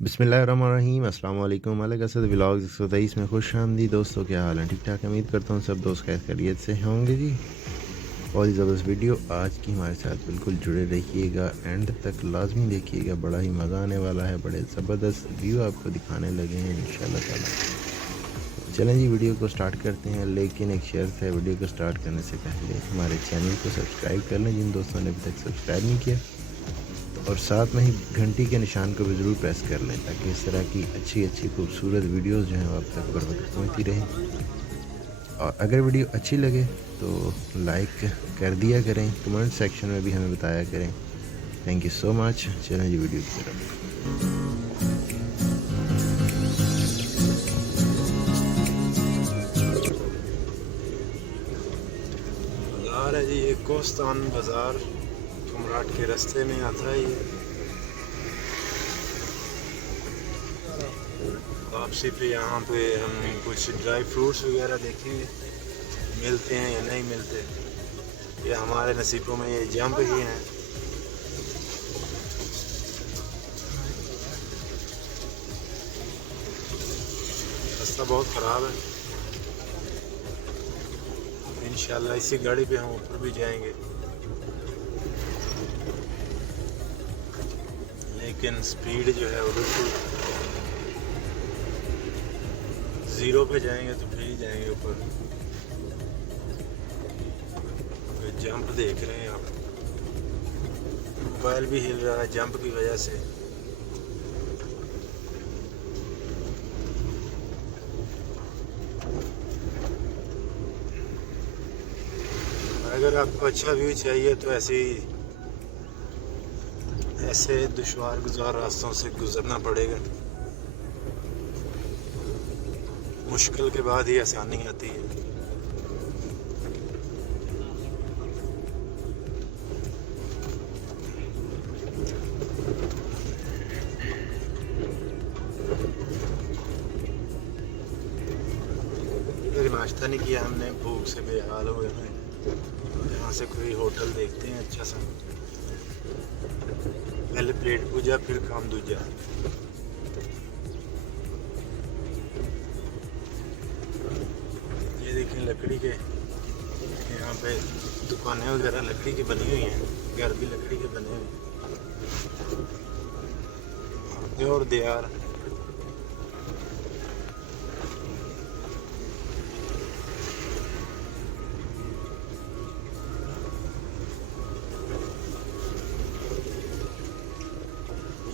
बिस्मिल्लाहिर्रहमानिर्रहीम। अस्सलाम वालेकुम। अलग असद व्लॉग्स 123 में खुश आमदीद। दोस्तों क्या हाल है? ठीक ठाक, उम्मीद करता हूँ सब दोस्त खैर खैरियत से होंगे जी। बहुत ही ज़बरदस्त वीडियो आज की हमारे साथ, बिल्कुल जुड़े रहिएगा, एंड तक लाजमी देखिएगा, बड़ा ही मज़ा आने वाला है। बड़े ज़बरदस्त व्यू आपको दिखाने लगे हैं इंशाल्लाह ताला। तो चलें जी, वीडियो को स्टार्ट करते हैं, लेकिन एक शर्त है, वीडियो को स्टार्ट करने से पहले हमारे चैनल को सब्सक्राइब कर लें जिन दोस्तों ने अभी तक सब्सक्राइब नहीं किया, और साथ में ही घंटी के निशान को भी ज़रूर प्रेस कर लें ताकि इस तरह की अच्छी अच्छी खूबसूरत वीडियोस जो हैं वो आप तक बर वक्त पहुँचती रहें। और अगर वीडियो अच्छी लगे तो लाइक कर दिया करें, कमेंट सेक्शन में भी हमें बताया करें। Thank you so much. चलें जी वीडियो की तरफ। बाज़ार है जी, ये कोस्तान बाज़ार कुमराट के रास्ते में आता है। ये वापसी पे यहाँ पे हम कुछ ड्राई फ्रूट्स वगैरह देखेंगे मिलते हैं या नहीं मिलते। ये हमारे नसीबों में ये जंप ही हैं। रास्ता बहुत ख़राब है। इंशाल्लाह इसी गाड़ी पे हम ऊपर भी जाएंगे, लेकिन स्पीड जो है वो बिल्कुल ज़ीरो पे जाएंगे तो फिर ही जाएंगे ऊपर। तो जंप देख रहे हैं आप, मोबाइल भी हिल रहा है जंप की वजह से। अगर आपको अच्छा व्यू चाहिए तो ऐसे दुश्वार गुजार रास्तों से गुजरना पड़ेगा। मुश्किल के बाद ही आसानी आती है। फिर नाश्ता नहीं किया हमने, भूख से बेहाल हुए हैं। यहाँ से कोई होटल देखते हैं अच्छा सा, पहले प्लेट पूजा फिर काम दूजा। ये देखें लकड़ी के यहाँ पे दुकानें वगैरह लकड़ी की बनी हुई हैं, घर भी लकड़ी के बने हुए हैं। और दियार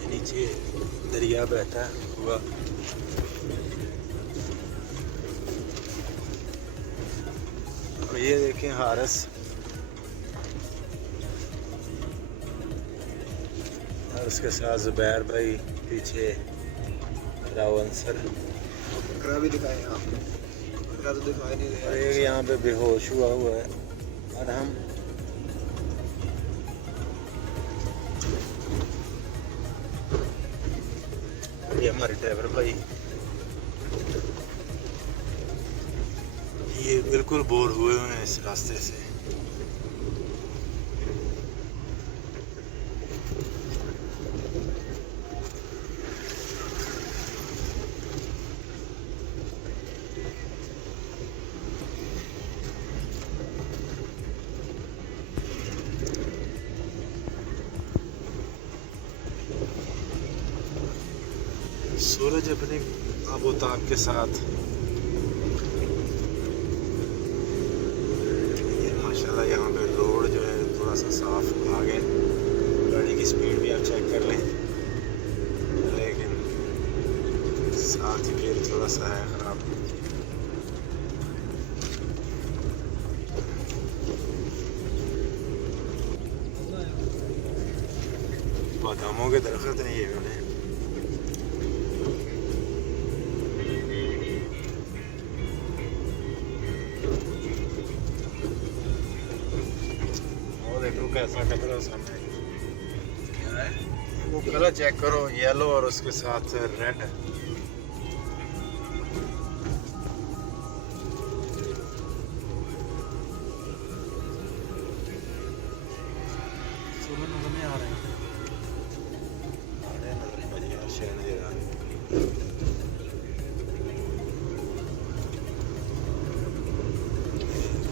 नीचे दरिया बहता हुआ। और ये देखें हारस, और उसके साथ जुबैर भाई पीछे, रावंसर बकरा भी दिखाए आपने, बकरा तो दिखाई नहीं और रहा। एक यहाँ पे बेहोश हुआ हुआ है। और हम ये हमारे ड्राइवर भाई, ये बिल्कुल बोर हुए हुए हैं इस रास्ते से। सूरज अपने आबोताब के साथ, ये माशाल्लाह यहाँ पे रोड जो है थोड़ा सा साफ आगे, गाड़ी की स्पीड भी आप चेक कर लें, लेकिन साथ ही फिर थोड़ा सा है ख़राब। बादामों के दरख्त हैं ये वाले। देखो कैसा कलर है सामने, क्या है वो कलर चेक करो, येलो और उसके साथ रेड। सूरज नजर नहीं आ रहे हैं, नजर नहीं आ रहे।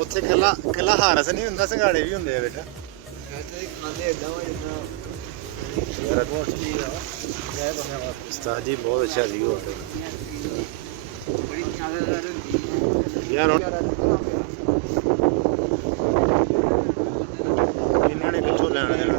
ਉੱਥੇ ਕੱਲਾ ਹਾਰਸ ਨਹੀਂ ਹੁੰਦਾ, ਸੰਘਾੜੇ ਵੀ ਹੁੰਦੇ ਆ ਬੇਟਾ. ਉਸਤਾਦ ਜੀ ਬਹੁਤ ਅੱਛਾ ਸੀ ਉਹ ਯਾਰ. ਇਹਨਾਂ ਨੇ ਕਿੱਥੋਂ ਲੈਣਾ ਦੇਣਾ.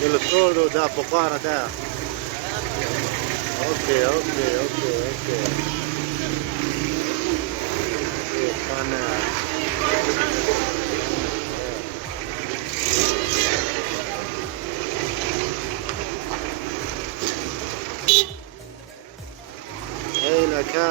Glielo todo da popara da. Ok. Pana. Ehi la ca.